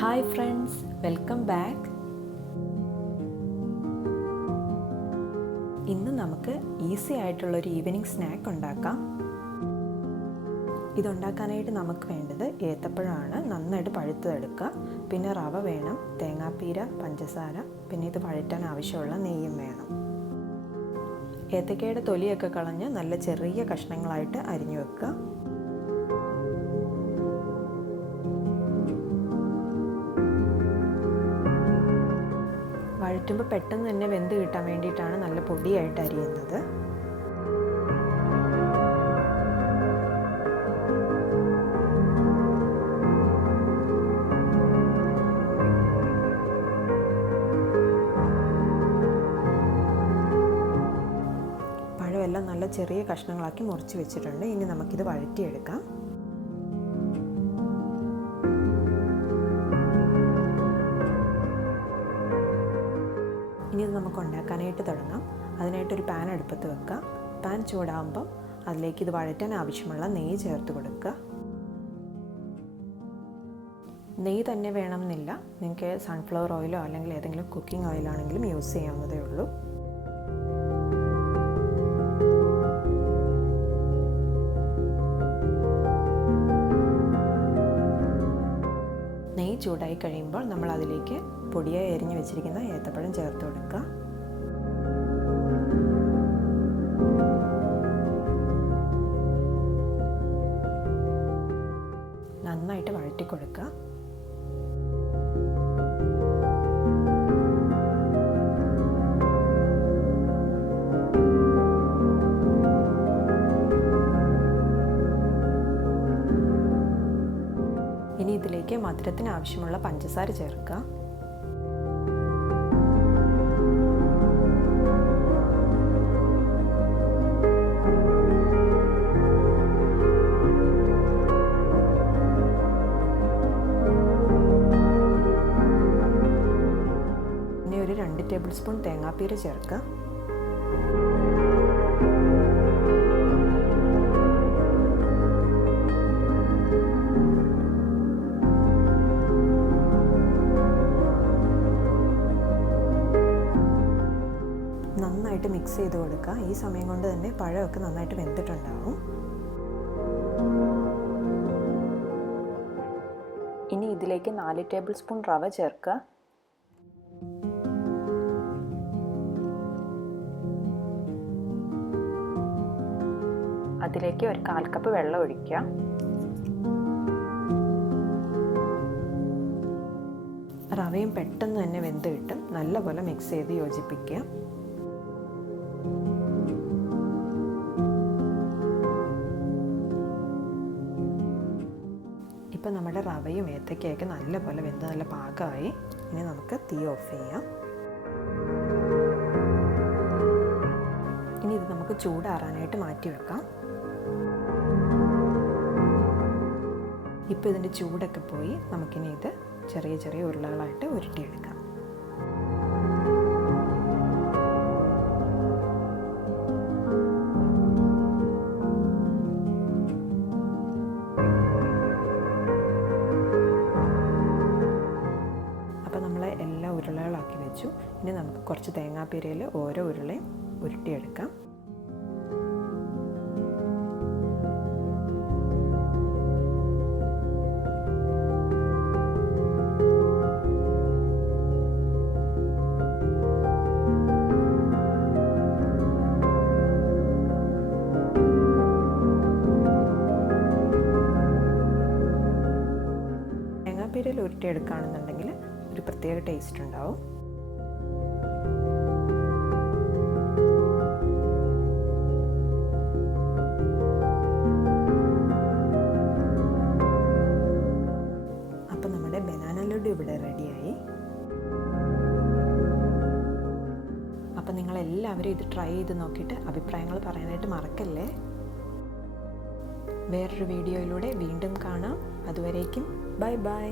Hi friends, welcome back. ഇന്ന് നമുക്ക് easy ആയിട്ടുള്ളൊരു ഈവനിങ് സ്നാക്ക് ഉണ്ടാക്കാം. ഇതുണ്ടാക്കാനായിട്ട് നമുക്ക് വേണ്ടത് ഏത്തപ്പഴമാണ്. നന്നായിട്ട് പഴുത്തതെടുക്കുക. പിന്നെ റവ വേണം, തേങ്ങാപ്പീര, പഞ്ചസാര, പിന്നെ ഇത് വഴറ്റാൻ ആവശ്യമുള്ള നെയ്യും വേണം. ഏത്തക്കയുടെ തൊലിയൊക്കെ കളഞ്ഞ് നല്ല ചെറിയ കഷ്ണങ്ങളായിട്ട് അരിഞ്ഞു വെക്കുക. വഴറ്റുമ്പോൾ പെട്ടെന്ന് തന്നെ വെന്ത് കിട്ടാൻ വേണ്ടിയിട്ടാണ് നല്ല പൊടിയായിട്ട് അരിയുന്നത്. പഴമെല്ലാം നല്ല ചെറിയ കഷ്ണങ്ങളാക്കി മുറിച്ച് വെച്ചിട്ടുണ്ട്. ഇനി നമുക്കിത് വഴറ്റിയെടുക്കാം. ഇനി ഇത് നമുക്ക് ഉണ്ടാക്കാനായിട്ട് തുടങ്ങാം. അതിനായിട്ടൊരു പാൻ അടുപ്പത്ത് വെക്കുക. പാൻ ചൂടാകുമ്പം അതിലേക്ക് ഇത് വഴറ്റാൻ ആവശ്യമുള്ള നെയ്യ് ചേർത്ത് കൊടുക്കുക. നെയ്യ് തന്നെ വേണമെന്നില്ല, നിങ്ങൾക്ക് സൺഫ്ലവർ ഓയിലോ അല്ലെങ്കിൽ ഏതെങ്കിലും കുക്കിംഗ് ഓയിലാണെങ്കിലും യൂസ് ചെയ്യാവുന്നതേ ഉള്ളൂ. നെയ്യ് ചൂടായി കഴിയുമ്പോൾ നമ്മൾ അതിലേക്ക് പൊടിയായി അരിഞ്ഞു വെച്ചിരിക്കുന്ന ഏത്തപ്പഴം ചേർത്ത് കൊടുക്കുക. നന്നായിട്ട് വഴറ്റി കൊടുക്കുക. ഇനി ഇതിലേക്ക് മധുരത്തിന് ആവശ്യമുള്ള പഞ്ചസാര ചേർക്കുക. ഇനി ഒരു 2 ടേബിൾ സ്പൂൺ തേങ്ങാപ്പീര ചേർക്കുക. നന്നായിട്ട് മിക്സ് ചെയ്ത് കൊടുക്കുക. ഈ സമയം കൊണ്ട് തന്നെ പഴമൊക്കെ നന്നായിട്ട് വെന്തിട്ടുണ്ടാവും. ഇനി ഇതിലേക്ക് 4 ടേബിൾ സ്പൂൺ റവ ചേർക്കുക. അതിലേക്ക് ഒരു 1/4 കപ്പ് വെള്ളം ഒഴിക്കുക. റവയും പെട്ടെന്ന് തന്നെ വെന്ത് കിട്ടും. നല്ലപോലെ മിക്സ് ചെയ്ത് യോജിപ്പിക്കുക. ഇപ്പം നമ്മുടെ റവയും ഏത്തക്കയൊക്കെ നല്ലപോലെ വെന്ത് നല്ല പാകമായി. ഇനി നമുക്ക് തീ ഓഫ് ചെയ്യാം. ഇനി ഇത് നമുക്ക് ചൂടാറാനായിട്ട് മാറ്റി വെക്കാം. ഇപ്പോൾ ഇതിൻ്റെ ചൂടൊക്കെ പോയി നമുക്കിനി ഇത് ചെറിയ ചെറിയ ഉരുളകളായിട്ട് ഉരുട്ടിയെടുക്കാം. അപ്പോൾ നമ്മൾ എല്ലാ ഉരുളകളാക്കി വെച്ചു. ഇനി നമുക്ക് കുറച്ച് തേങ്ങാപ്പീരയിൽ ഓരോ ഉരുളയും ഉരുട്ടിയെടുക്കാം. തേങ്ങാപ്പീരയിൽ ഉരുട്ടിയെടുക്കുകയാണെന്നുണ്ടെങ്കിൽ ഒരു പ്രത്യേക ടേസ്റ്റ് ഉണ്ടാവും. അപ്പം നമ്മുടെ ബനാന ലഡു ഇവിടെ റെഡിയായി. അപ്പം നിങ്ങളെല്ലാവരും ഇത് ട്രൈ ചെയ്ത് നോക്കിയിട്ട് അഭിപ്രായങ്ങൾ പറയാനായിട്ട് മറക്കല്ലേ. വേറൊരു വീഡിയോയിലൂടെ വീണ്ടും കാണാം. അതുവരേക്കും ബൈ ബൈ.